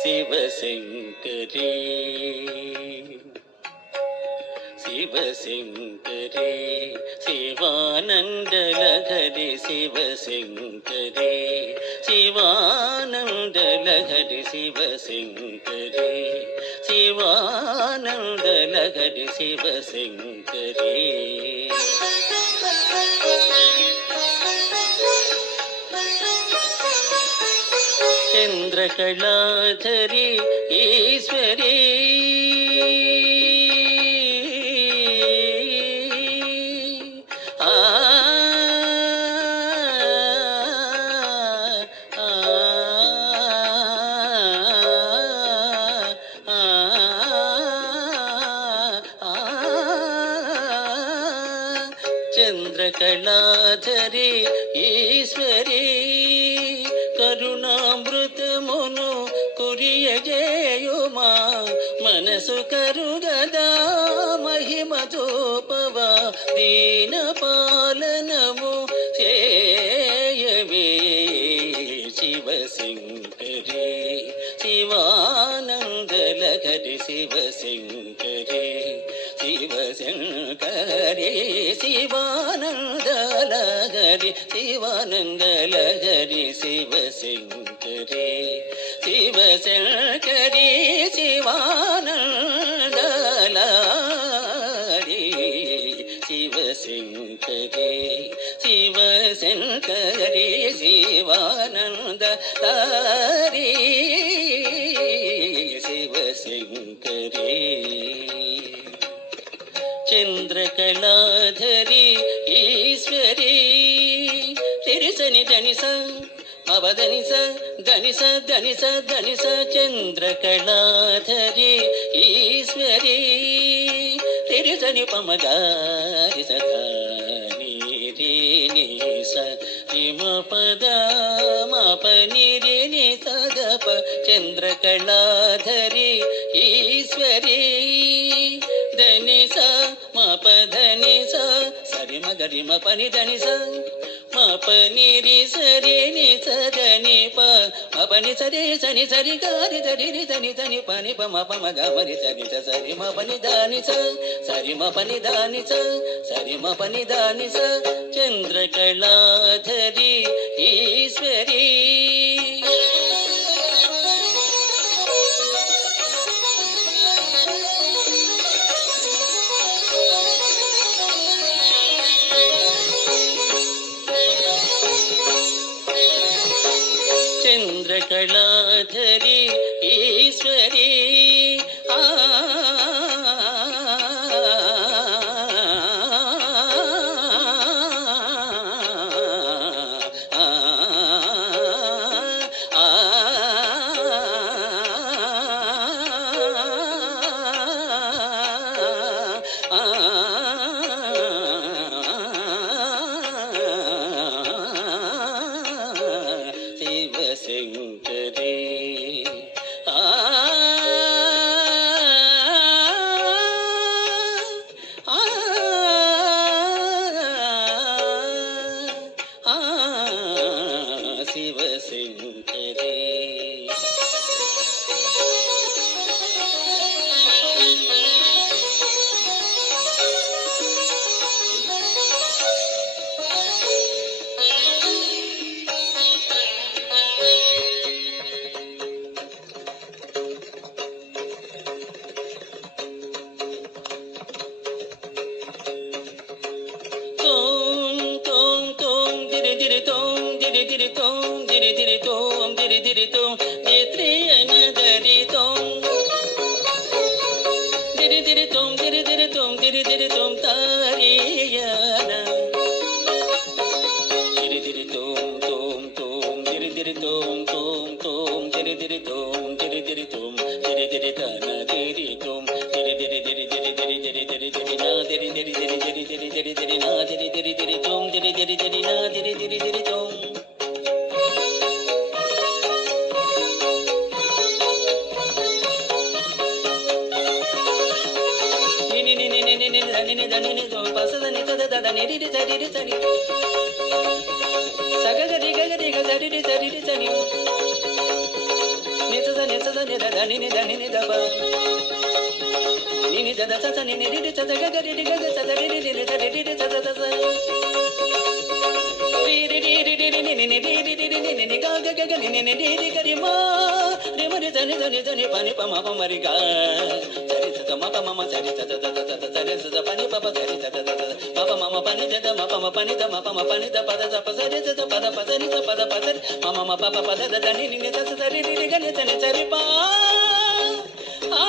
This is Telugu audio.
శివశంకరీ శివశంకరీ శివానందలహరి శివశంకరీ శివానందలహరి శివశంకరీ శివానందలహరి శివశంకరీ చంద్రకళాధరి ఈశ్వరీ చంద్రకళాధరి ఈశ్వరీ కరుణామృతమును కురియజేయుమా మనసు కరుగదా మహిమ చూపవా దీన పాలనము చేయవే శివశంకరీ శివానందలహరి శివశంకరీ శివశంకరీ శివానందలహరి శివానందలహరి శివశంకరీ శివశంకరీ శివానందలహరి శివశంకరీ శివశంకరీ శివానందలహరి శివశంకరీ చంద్రకళాధరి ఈశ్వరీ తిరిసని ధనిస మవధనిస ధనిస ధనిస ధనిస చంద్రకళాధరి ఈశ్వరీ తిరిసని పమగారి సధాని రేణి స రిమ పద మపని రేణి సదప చంద్రకళాధరి ఈశ్వరీ ధనిస మపధనిస సరి మగరి మపని ధనిస మపని రి సరి ని సదని ప మపని సరి సని సరి గారి సరి రి ధని ధని పని ప మప మగ మరి సరి స సరి మపని ధాని స సరి మపని ధాని స సరి మపని ధాని స చంద్రకళాధరి ఈశ్వరీ చంద్రకళాధరి ఈశ్వరీ శివశంకరీ శివశంకరీ సగ గరి గరి గరి సరి సరి సని నిస నిస ని ద ద ని ని ద ని ని ద ప ని ని ద ద స స ని ని రి రి స స గ గ రి రి గ గ స ద రి రి రి రి స రి రి రి స ద ద స రి రి రి రి రి రి ని ని ని రి రి రి రి ని ని ని గ గ గ గ ని ని ని రి రి గ రి మ రి మ రి ద ని ద ని ద ని ప ని ప మ ప మ రి గ స రి స ద మ ప మ మ స రి the the the the the స రి స ద ప ని ప ప స రి ద ద ద ద మ ప మ మ ప ని ద ద మ ప మ ప ని ద మ ప మ ప ని ద ప ద ద ప స రి ద ద ప ద ప స ని ద ప ద ప స రి మ మ మ ప ప ప ద ద ద ని ని ని ద స ద రి రి రి గ ని ద ని స రి ప ఆ